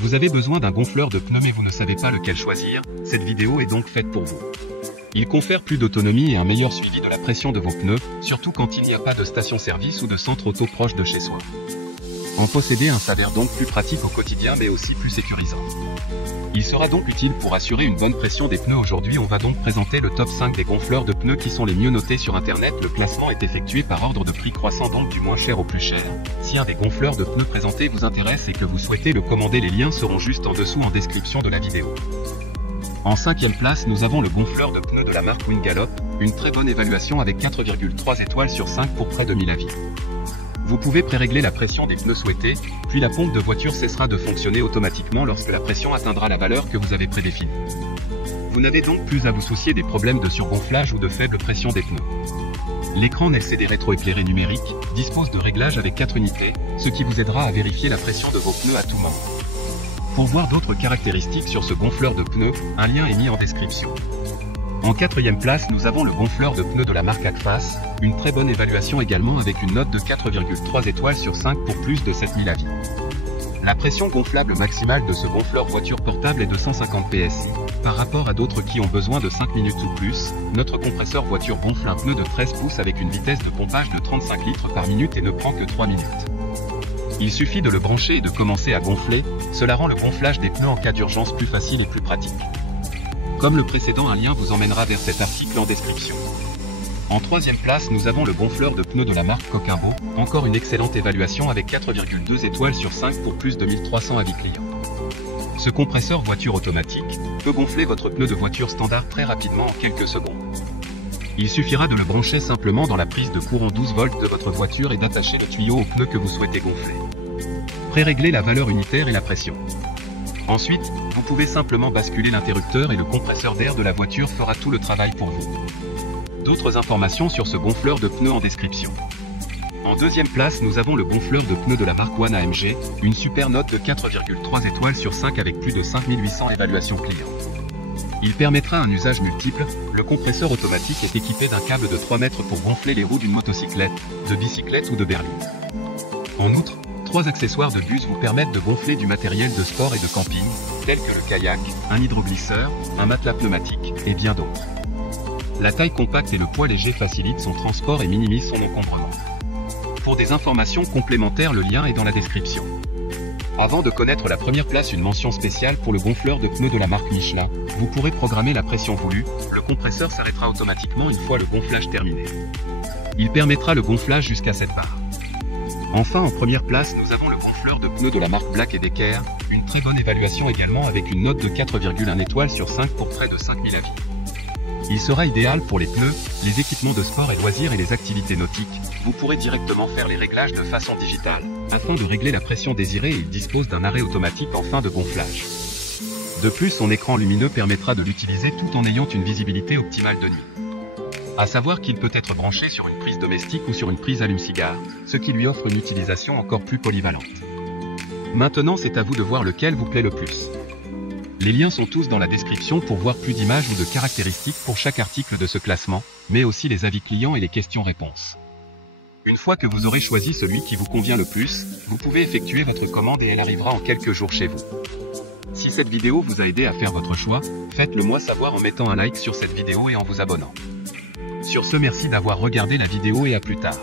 Vous avez besoin d'un gonfleur de pneus mais vous ne savez pas lequel choisir, cette vidéo est donc faite pour vous. Il confère plus d'autonomie et un meilleur suivi de la pression de vos pneus, surtout quand il n'y a pas de station-service ou de centre auto proche de chez soi. En posséder un s'avère donc plus pratique au quotidien mais aussi plus sécurisant. Il sera donc utile pour assurer une bonne pression des pneus. Aujourd'hui on va donc présenter le top 5 des gonfleurs de pneus qui sont les mieux notés sur internet. Le classement est effectué par ordre de prix croissant donc du moins cher au plus cher. Si un des gonfleurs de pneus présentés vous intéresse et que vous souhaitez le commander, les liens seront juste en dessous en description de la vidéo. En 5e place nous avons le gonfleur de pneus de la marque Wingallop, une très bonne évaluation avec 4,3 étoiles sur 5 pour près de 1000 avis. Vous pouvez pré-régler la pression des pneus souhaitée, puis la pompe de voiture cessera de fonctionner automatiquement lorsque la pression atteindra la valeur que vous avez prédéfinie. Vous n'avez donc plus à vous soucier des problèmes de surgonflage ou de faible pression des pneus. L'écran LCD rétroéclairé numérique dispose de réglages avec 4 unités, ce qui vous aidera à vérifier la pression de vos pneus à tout moment. Pour voir d'autres caractéristiques sur ce gonfleur de pneus, un lien est mis en description. En 4e place nous avons le gonfleur de pneus de la marque Agfas, une très bonne évaluation également avec une note de 4,3 étoiles sur 5 pour plus de 7000 avis. La pression gonflable maximale de ce gonfleur voiture portable est de 150 PSI, par rapport à d'autres qui ont besoin de 5 minutes ou plus. Notre compresseur voiture gonfle un pneu de 13 pouces avec une vitesse de pompage de 35 litres par minute et ne prend que 3 minutes. Il suffit de le brancher et de commencer à gonfler, cela rend le gonflage des pneus en cas d'urgence plus facile et plus pratique. Comme le précédent, un lien vous emmènera vers cet article en description. En 3e place nous avons le gonfleur de pneus de la marque Coquimbo, encore une excellente évaluation avec 4,2 étoiles sur 5 pour plus de 1300 avis clients. Ce compresseur voiture automatique peut gonfler votre pneu de voiture standard très rapidement en quelques secondes. Il suffira de le brancher simplement dans la prise de courant 12 volts de votre voiture et d'attacher le tuyau au pneu que vous souhaitez gonfler. Pré-régler la valeur unitaire et la pression. Ensuite, vous pouvez simplement basculer l'interrupteur et le compresseur d'air de la voiture fera tout le travail pour vous. D'autres informations sur ce gonfleur de pneus en description. En 2e place nous avons le gonfleur de pneus de la marque One AMG, une super note de 4,3 étoiles sur 5 avec plus de 5800 évaluations clients. Il permettra un usage multiple, le compresseur automatique est équipé d'un câble de 3 mètres pour gonfler les roues d'une motocyclette, de bicyclette ou de berline. En outre, 3 accessoires de bus vous permettent de gonfler du matériel de sport et de camping, tels que le kayak, un hydroglisseur, un matelas pneumatique, et bien d'autres. La taille compacte et le poids léger facilitent son transport et minimisent son encombrement. Pour des informations complémentaires, le lien est dans la description. Avant de connaître la première place, une mention spéciale pour le gonfleur de pneus de la marque Michelin, vous pourrez programmer la pression voulue, le compresseur s'arrêtera automatiquement une fois le gonflage terminé. Il permettra le gonflage jusqu'à 7 bars. Enfin en première place nous avons le gonfleur de pneus de la marque Black & Decker, une très bonne évaluation également avec une note de 4,1 étoiles sur 5 pour près de 5000 avis. Il sera idéal pour les pneus, les équipements de sport et loisirs et les activités nautiques. Vous pourrez directement faire les réglages de façon digitale, afin de régler la pression désirée, et il dispose d'un arrêt automatique en fin de gonflage. De plus, son écran lumineux permettra de l'utiliser tout en ayant une visibilité optimale de nuit. À savoir qu'il peut être branché sur une prise domestique ou sur une prise allume-cigare, ce qui lui offre une utilisation encore plus polyvalente. Maintenant c'est à vous de voir lequel vous plaît le plus. Les liens sont tous dans la description pour voir plus d'images ou de caractéristiques pour chaque article de ce classement, mais aussi les avis clients et les questions-réponses. Une fois que vous aurez choisi celui qui vous convient le plus, vous pouvez effectuer votre commande et elle arrivera en quelques jours chez vous. Si cette vidéo vous a aidé à faire votre choix, faites-le moi savoir en mettant un like sur cette vidéo et en vous abonnant. Sur ce, merci d'avoir regardé la vidéo et à plus tard.